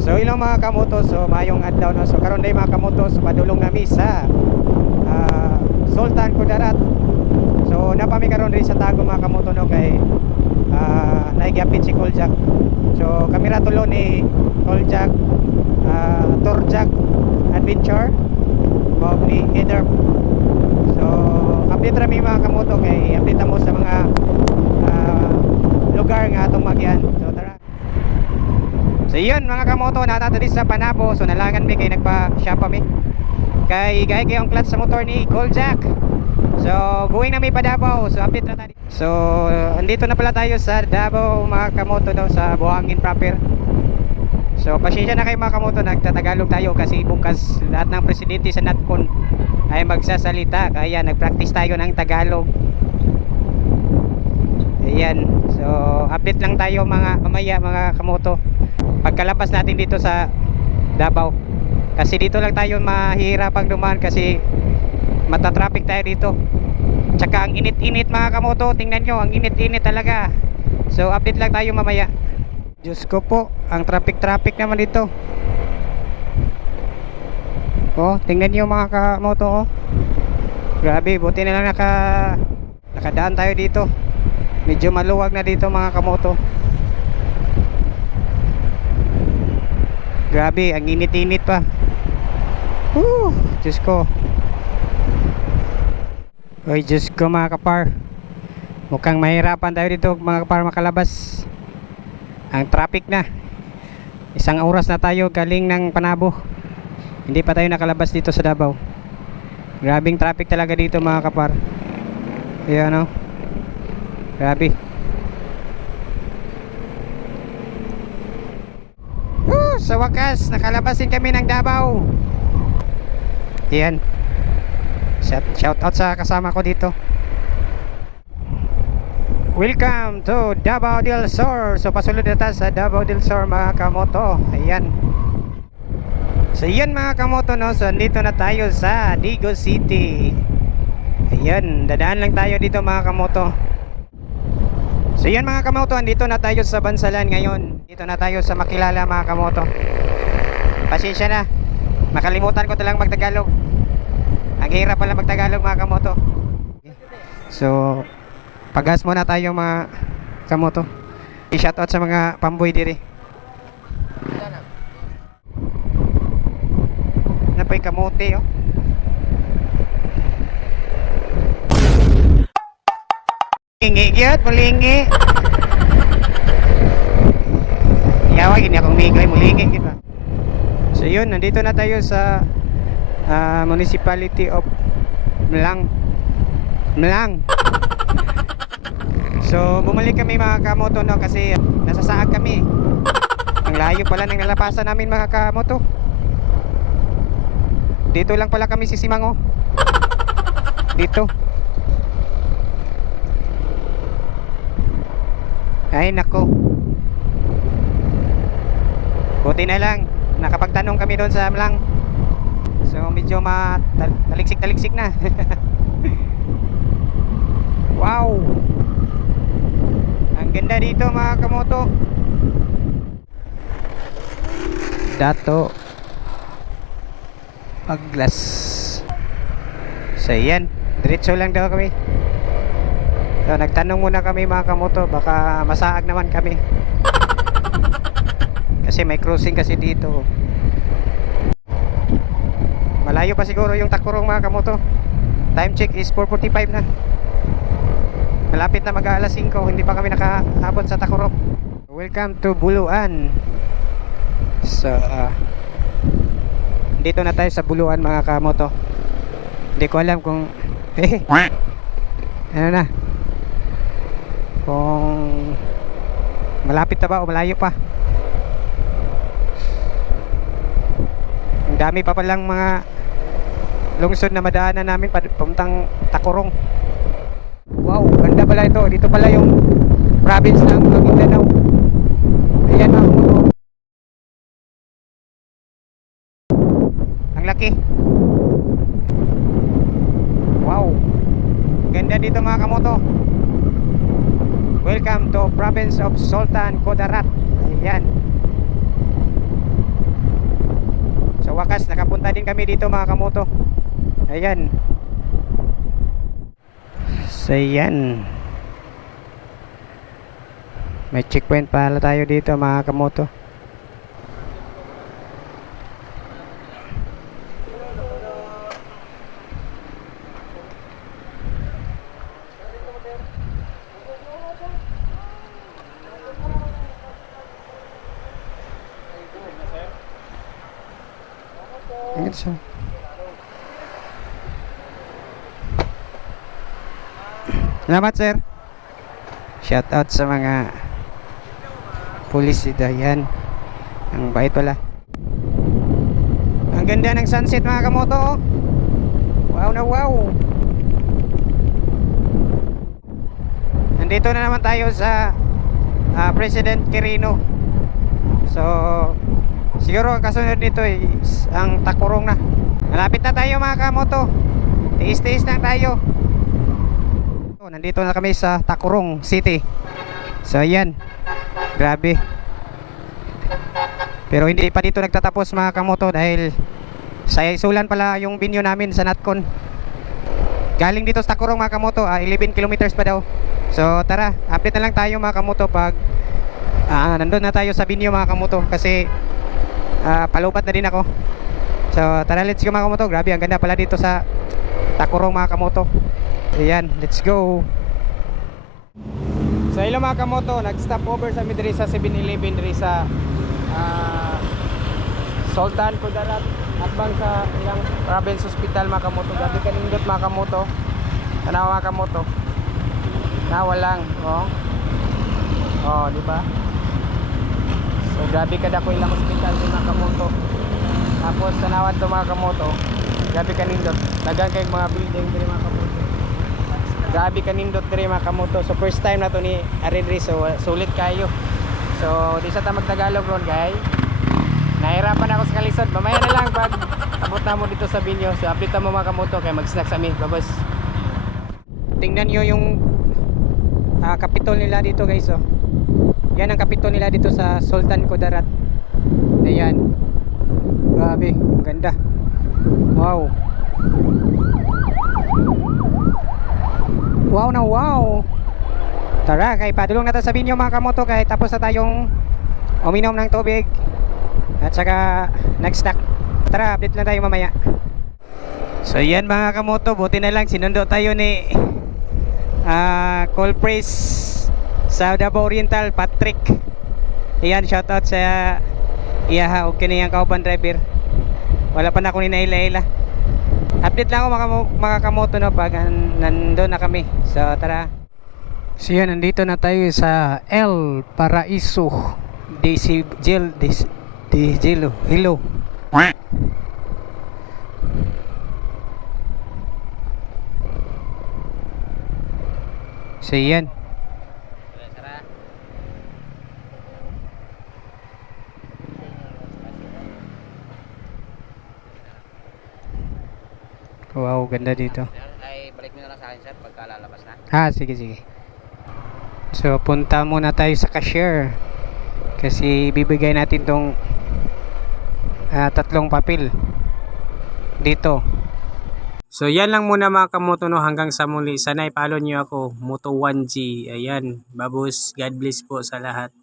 So ilang mga kamoto, so mayong adlaw no. So karon day mga kamoto, so padulong nami sa Sultan Kudarat. So napami karon rin sa Tago mga kamoto no kay naigyapit si Koljak. So kami ra tulo ni Koljak, Torjak Adventure mo ni Eder. So update rami mga kamoto kay update mo sa mga lugar nga atong magyan. So tara. So yun mga kamoto, natata sa Panabo. So nalangan mi kay nagpa-shop mi kay gay kay ang clutch sa motor ni Koljak. So going na mi pa Davao. So update na tayo. So andito na pala tayo sa Davao mga kamoto daw sa Buhangin proper. So pasensya na kayo mga kamoto, nagtatagalog tayo kasi bukas lahat ng presidente sa NATCON ay magsasalita, kaya nagpractice tayo ng Tagalog. Ayan. So update lang tayo mga mamaya mga kamoto pagkalabas natin dito sa Davao, kasi dito lang tayo mahihirapang dumaan kasi matatraffic tayo dito. Tsaka ang init-init mga kamoto, tingnan nyo, ang init-init talaga. So update lang tayo mamaya. Diyos ko po, ang traffic naman dito. Oh, tingnan nyo mga kamoto, oh. Grabe, buti na lang nakadaan tayo dito. Medyo maluwag na dito mga kamoto. Grabe, ang init-init pa. Diyos ko. Oy, Diyos ko mga kapar. Mukhang mahirapan tayo dito mga kapar makalabas. Ang traffic na. Isang oras na tayo galing ng Panabo. Hindi pa tayo nakalabas dito sa Davao. Grabing traffic talaga dito mga kapar. Ayan, oh. Grabe. Sa wakas nakalabasin kami ng Davao. Yan. Shout out sa kasama ko dito. Welcome to Davao del Sur. So pasulod na tayo sa Davao del Sur mga kamoto. Ayan. So yan mga kamoto no. So dito na tayo sa Digo City. Ayan. Dadaan lang tayo dito mga kamoto. So yan mga kamoto, andito na tayo sa Bansalan ngayon. Dito na tayo sa Makilala mga kamoto. Pasensya na, makalimutan ko talang magtagalog. Ang hirap pala magtagalog mga kamoto. So pagas muna tayo mga kamoto. I-shoutout sa mga pamboy diri. Napay kamote, oh. Lingi gyud, mulingi. Yawa gini akong migoy, mulingi gyud ba. So yun, nandito na tayo sa Municipality of Mlang. So bumalik kami mga kamoto no kasi nasasaag kami. Ang layo pala ng nalapasan namin mga kamoto. Dito lang pala kami si Simango. Dito. Ay nako. Buti na lang nakapagtanong kami doon sa Mlang. So medyo taliksik na. Wow. Ang ganda dito mga kamoto. Dato Paglas. So yan, diretso lang daw kami. So nagtanong muna kami mga kamoto, baka masaag naman kami. Kasi may crossing kasi dito. Malayo pa siguro yung Takurong mga kamoto. Time check is 4:45 na. Malapit na mag-aalas 5, hindi pa kami nakaabot sa Takurong. Welcome to Buluan. So dito na tayo sa Buluan mga kamoto. Hindi ko alam kung ano na, kung malapit na ba o malayo pa. Ang dami pa palang mga lungsod na madaanan namin papuntang Takurong. Wow, ganda pala ito. Dito pala yung province ng Mindanao. Ayan mga kamoto. Ang laki. Wow, ganda dito mga kamoto. Welcome to province of Sultan Kudarat. Ayan. wakas nakapunta din kami dito mga kamoto. Ayan. So yan. May checkpoint pala tayo dito mga kamoto. Ayan siya. Salamat sir. Shout out sa mga pulis dito. Yan. Ang bait pala. Ang ganda ng sunset mga kamoto. Wow na wow. Nandito na naman tayo sa President Quirino. So siguro ang kasunod nito is ang Takurong na. Malapit na tayo mga kamoto. Tiis-tiis lang tayo. Nandito na kami sa Takurong City. So ayan. Grabe. Pero hindi pa dito nagtatapos mga kamoto dahil sa isulan pala yung binyo namin sa Natcon. Galing dito sa Takurong mga kamoto, 11 kilometers pa daw. So tara, update na lang tayo mga kamoto pag nandun na tayo sa binyo mga kamoto kasi palupat na din ako. So tara, let's go mga kamoto. Grabe, ang ganda pala dito sa Takurong mga kamoto. Ayan, let's go. So hello mga kamoto, nag-stop over sa midri sa 7-Eleven diri sa Sultan Kudarat at bang sa ilang province hospital mga kamoto. Grabe kanindot mga kamoto. Tanawa mga kamoto. Nawa lang, oh. Oh, di ba? So grabe kada ko ilang hospital din mga kamoto. Tapos tanawan to mga kamoto. Grabe kanindot. Dagan kay mga building diri mga kamoto. Grabe kanindot diri mga kamoto. So first time na to ni Aridri, so sulit kayo. So di sa ta magtagalog ron guys. Nahirapan ako sa kalisod. Mamaya na lang pag abot na mo dito sa binyo. So update mo mga kamoto kay mag-snack sa amin. Babas. Tingnan niyo yung kapitol nila dito guys, oh. Yan ang kapitol nila dito sa Sultan Kudarat. Ayan. Grabe, ang ganda. Wow. Wow na wow. Tara, kay padulong na tayo sa binyo mga kamoto kay tapos na tayong uminom ng tubig at saka nag-snack. Tara, update lang tayo mamaya. So yan mga kamoto, buti na lang sinundo tayo ni Call Praise sa Davao Oriental, Patrick. Ayan, shoutout sa iyaha o kiniyang kauban driver. Wala pa na ako ni Naila. Update lang ako mga kamoto no, pag nandun na kami. So tara. So yan, nandito na tayo sa El Paraiso de Gelo. Hello. So yan. Wow, ganda dito. Ay, balik mo na lang sa akin sir pagka lalabas na. Sige, sige. So, punta muna tayo sa cashier. Kasi bibigay natin tong 3 papel dito. So, yan lang muna mga kamoto no, hanggang sa muli. Sana i-follow nyo ako, Moto 1G. Ayan, babos. God bless po sa lahat.